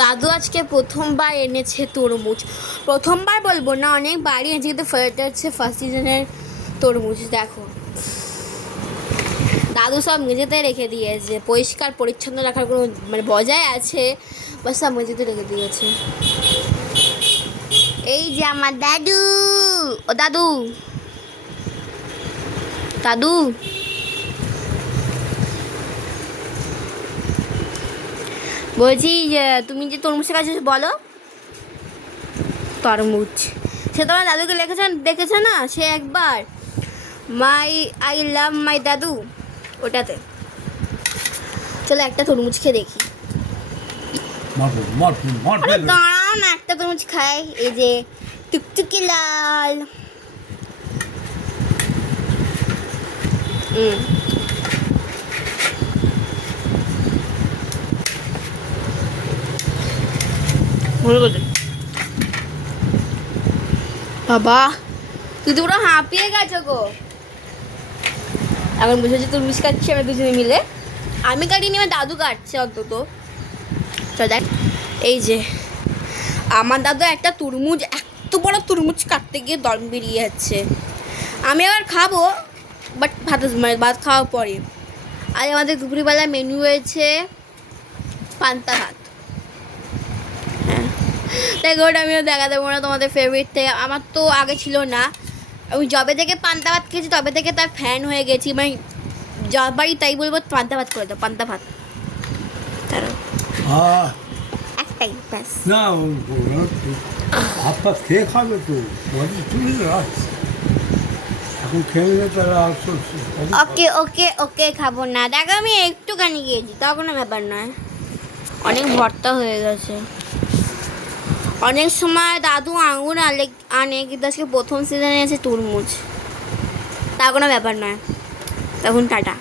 দাদু আজকে প্রথমবার এনেছে তরমুজ। প্রথমবার বলবো না, অনেকবারই এনেছে, কিন্তু এটা হচ্ছে ফার্স্ট সিজনের তরমুজ। দেখো দাদু সব মেঝেতে রেখে দিয়েছে, পরিষ্কার পরিচ্ছন্ন রাখার কোনো মানে বজায় আছে, বা সব মেঝেতে রেখে দিয়েছে। এই যে আমার দাদু। ও দাদু, দাদু বলছি যে তুমি যে তরমুজের কাছে বলো তরমুজ, সে তোমার দাদুকে দেখেছে না সে একবার, আই লাভ মাই দাদু, ওটাতে। চলো একটা তরমুজ খেয়ে দেখি। দাঁড়ান একটা তরমুজ খাই। এই যে টুকটুকি লাল। বাবা তুই তো পুরো হাঁপিয়ে গেছো গো। এখন বুঝেছি তরমুজ খাচ্ছি আমরা দুজনে মিলে। আমি কাটিনি, আমার দাদু কাটছে অন্তত। চল দেখ, এই যে আমার দাদু একটা তরমুজ, এত বড় তরমুজ কাটতে গিয়ে দম বেরিয়ে যাচ্ছে। আমি আবার খাবো, বাট ভাত খাওয়ার পরে। আজ আমাদের দুপুরবেলা মেনু হয়েছে পান্তা ভাত। হ্যাঁ, তাই ওটা আমিও দেখা দেবো না তোমাদের ফেভারিট থেকে। আমার তো আগে ছিল না, আমি যবে থেকে পান্তা ভাত খেয়েছি তবে থেকে তার ফ্যান হয়ে গেছি। মানে যবারই তাই বলবো পান্তা ভাত করে দাও, পান্তা ভাত। একটাই ব্যাস। না হাত পাত খেয়ে খাবে তো, চুলে রাখছে এখন খেয়ে নিলে তারা ওকে ওকে ওকে খাবো না। দেখো আমি একটুখানি গিয়েছি, তা কোনো ব্যাপার নয়। অনেক ভর্তা হয়ে গেছে। অনেক সময় দাদু আঙুর আনে, কিন্তু আজকে প্রথম সিজনে আছে তরমুজ, তা কোনো ব্যাপার নয়। তখন টাটা।